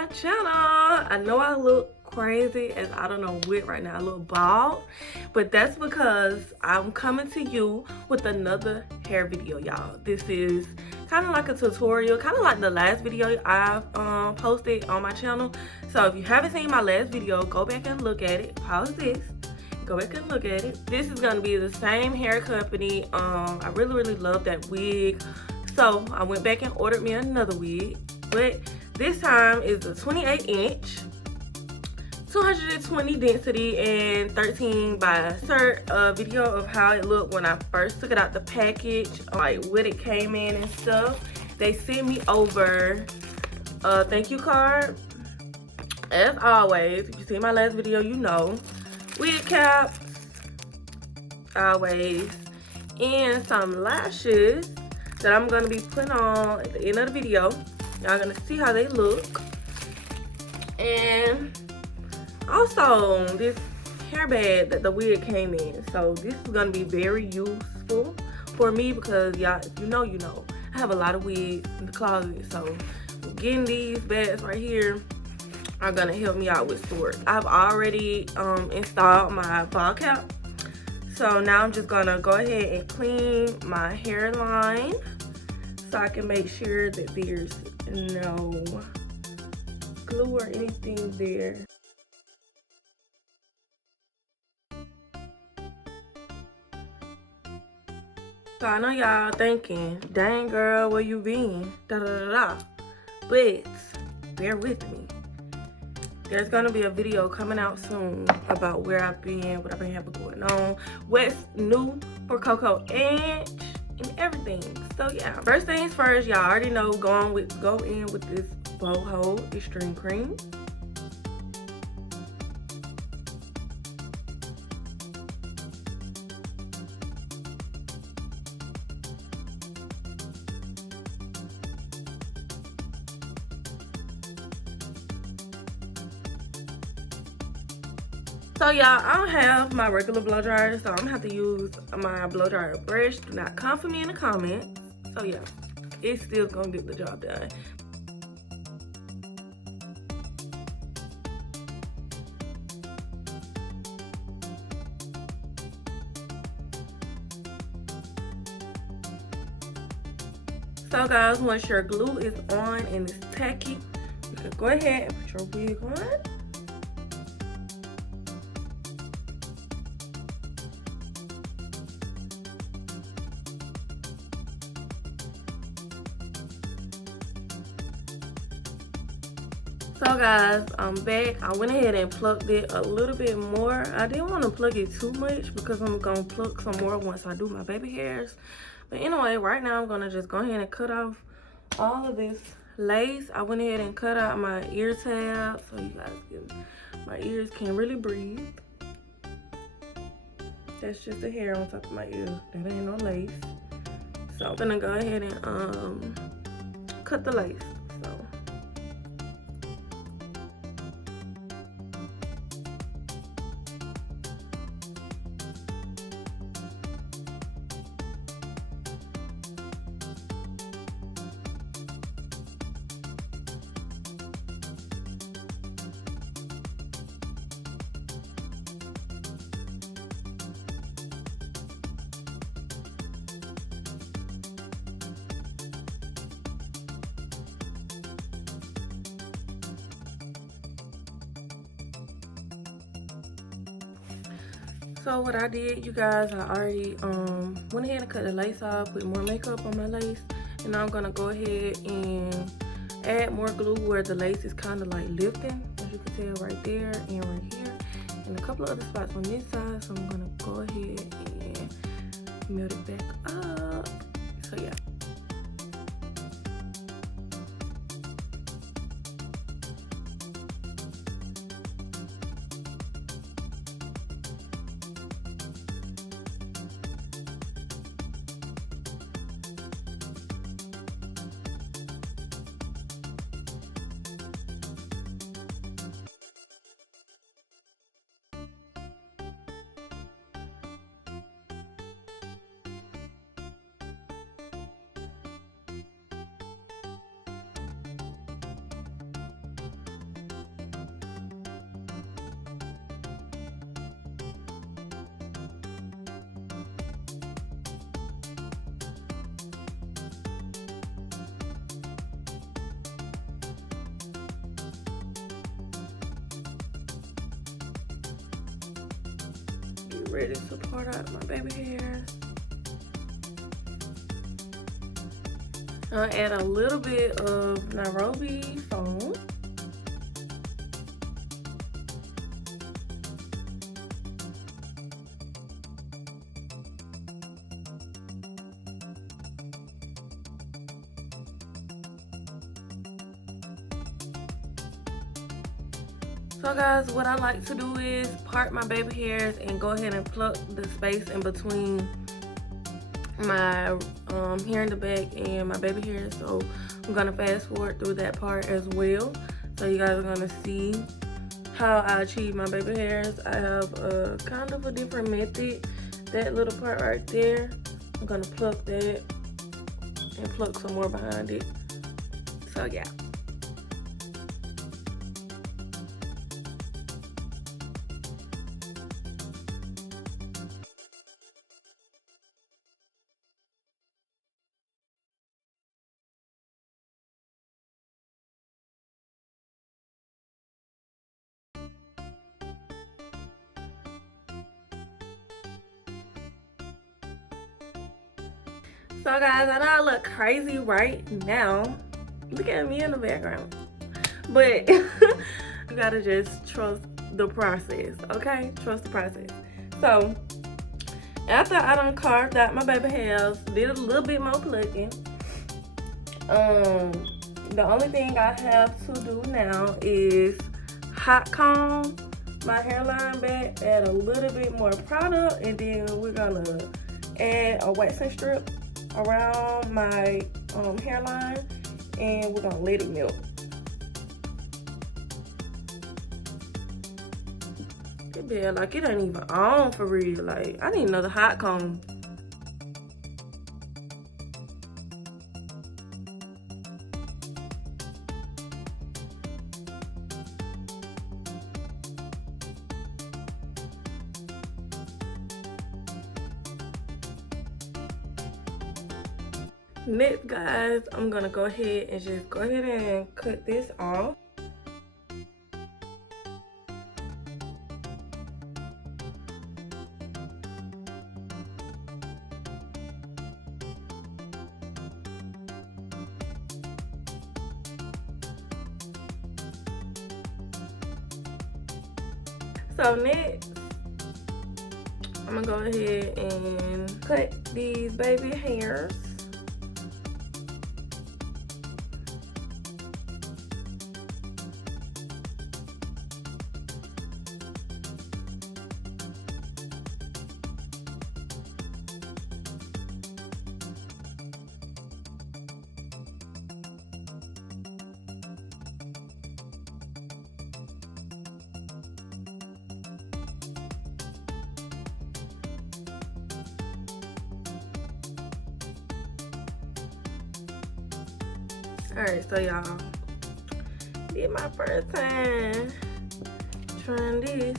my channel. I know I look crazy as I don't know what right now. I look bald, but that's because I'm coming to you with another hair video, y'all. This is kind of like a tutorial, kind of like the last video I've posted on my channel. So if you haven't seen my last video, go back and look at it. Pause this, go back and look at it. This is gonna be the same hair company. I really love that wig, so I went back and ordered me another wig, but this time is a 28-inch, 220 density, and 13 by insert a video of how it looked when I first took it out the package, like what it came in and stuff. They sent me over a thank you card. As always, if you see my last video, you know, wig caps, always, and some lashes that I'm gonna be putting on at the end of the video. Y'all gonna see how they look. And also this hairband that the wig came in. So this is gonna be very useful for me because y'all, if you know, you know. I have a lot of wigs in the closet, so getting these bags right here are gonna help me out with storage. I've already installed my ball cap. So now I'm just gonna go ahead and clean my hairline so I can make sure that there's no glue or anything there. So I know y'all thinking, dang girl, where you been? Da da da da. But bear with me. There's gonna be a video coming out soon about where I've been, what I've been having going on, what's new for Cocoang and everything. So yeah, first things first, y'all already know, go in with this Boho Extreme Cream. So y'all, I don't have my regular blow dryer, so I'm gonna have to use my blow dryer brush. Do not come for me in the comments. So yeah, it's still gonna get the job done. So guys, once your glue is on and it's tacky, you can go ahead and put your wig on. So guys, I'm back. I went ahead and plucked it a little bit more. I didn't want to plug it too much because I'm gonna pluck some more once I do my baby hairs. But anyway, right now I'm gonna just go ahead and cut off all of this lace. I went ahead and cut out my ear tab so you guys my ears can really breathe. That's just the hair on top of my ear. That ain't no lace. So I'm gonna go ahead and cut the lace. So what I did, you guys, I already went ahead and cut the lace off, put more makeup on my lace, and now I'm gonna go ahead and add more glue where the lace is kind of like lifting, as you can tell right there and right here, and a couple of other spots on this side. So I'm gonna go ahead and melt it back up. So yeah. ready to part out my baby hairs. I'll add a little bit of Nairobi foam. So guys, what I like to do is part my baby hairs and go ahead and pluck the space in between my hair in the back and my baby hairs. So I'm gonna fast forward through that part as well. So you guys are gonna see how I achieve my baby hairs. I have a kind of a different method. That little part right there, I'm gonna pluck that and pluck some more behind it. So yeah. So guys, I know I look crazy right now. Look at me in the background. But you gotta just trust the process, okay? Trust the process. So after I done carved out my baby hairs, did a little bit more plucking. The only thing I have to do now is hot comb my hairline back, add a little bit more product, and then we're gonna add a waxing strip around my hairline, and we're gonna let it melt. It be like it ain't even on for real. Like I need another hot comb. Next guys, I'm gonna go ahead and cut this off. So next, I'm gonna go ahead and cut these baby hairs. Alright, so y'all, did my first time trying this.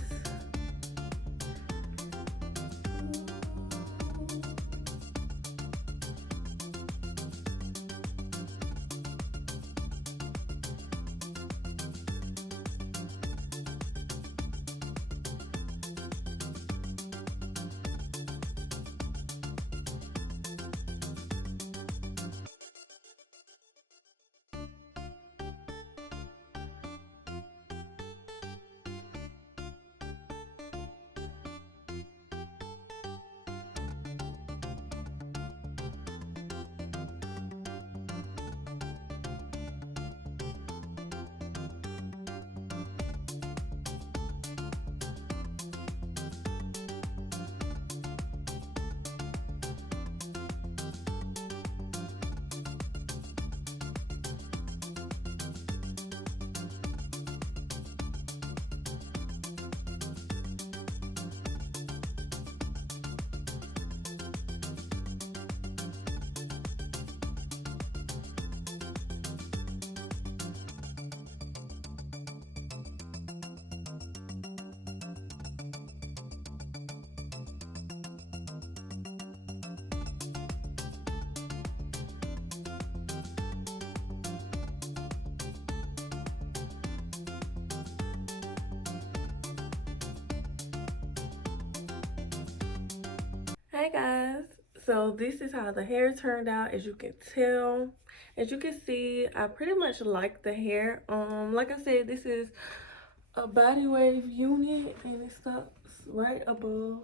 Hey guys, so this is how the hair turned out. As you can tell, as you can see, I pretty much like the hair. Like I said, this is a body wave unit and it stops right above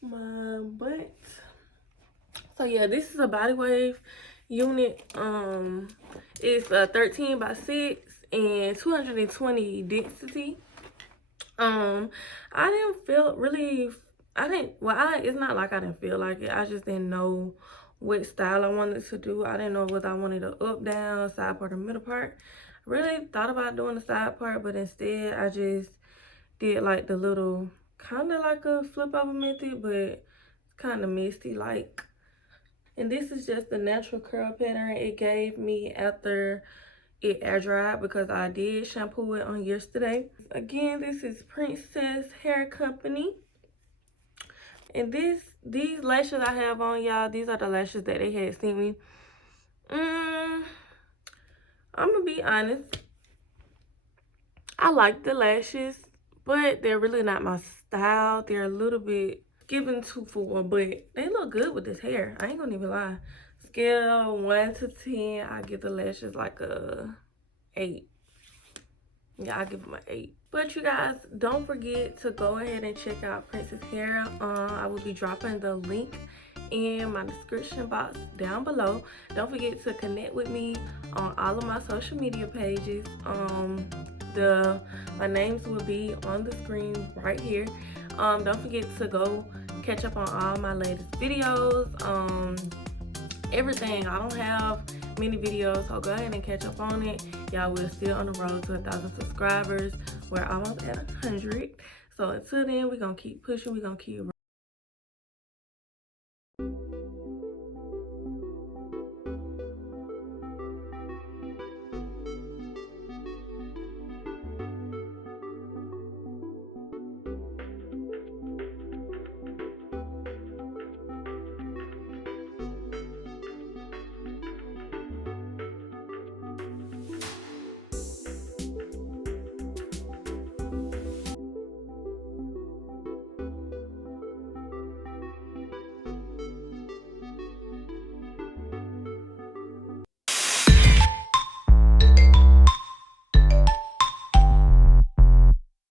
my butt. So yeah, this is a body wave unit. It's a 13 by 6 and 220 density. I didn't feel really, it's not like I didn't feel like it. I just didn't know what style I wanted to do. I didn't know whether I wanted a up, down, side part, or middle part. I really thought about doing the side part, but instead I just did like the little, kind of like a flip over method, but kind of misty like. And this is just the natural curl pattern it gave me after it air dried, because I did shampoo it on yesterday. Again, this is Princess Hair Company. And these lashes I have on, y'all, these are the lashes that they had sent me. I'm gonna be honest, I like the lashes, but they're really not my style. They're a little bit given to for, but they look good with this hair. I ain't gonna even lie. Scale 1 to 10, I give the lashes like a 8. Yeah, I give them an 8. But you guys, don't forget to go ahead and check out Princess Hair. I will be dropping the link in my description box down below. Don't forget to connect with me on all of my social media pages. My names will be on the screen right here. Don't forget to go catch up on all my latest videos. Everything. I don't have many videos, so go ahead and catch up on it. Y'all, we're still on the road to 1,000 subscribers. We're almost at 100. So until then, we're gonna keep pushing, we're gonna keep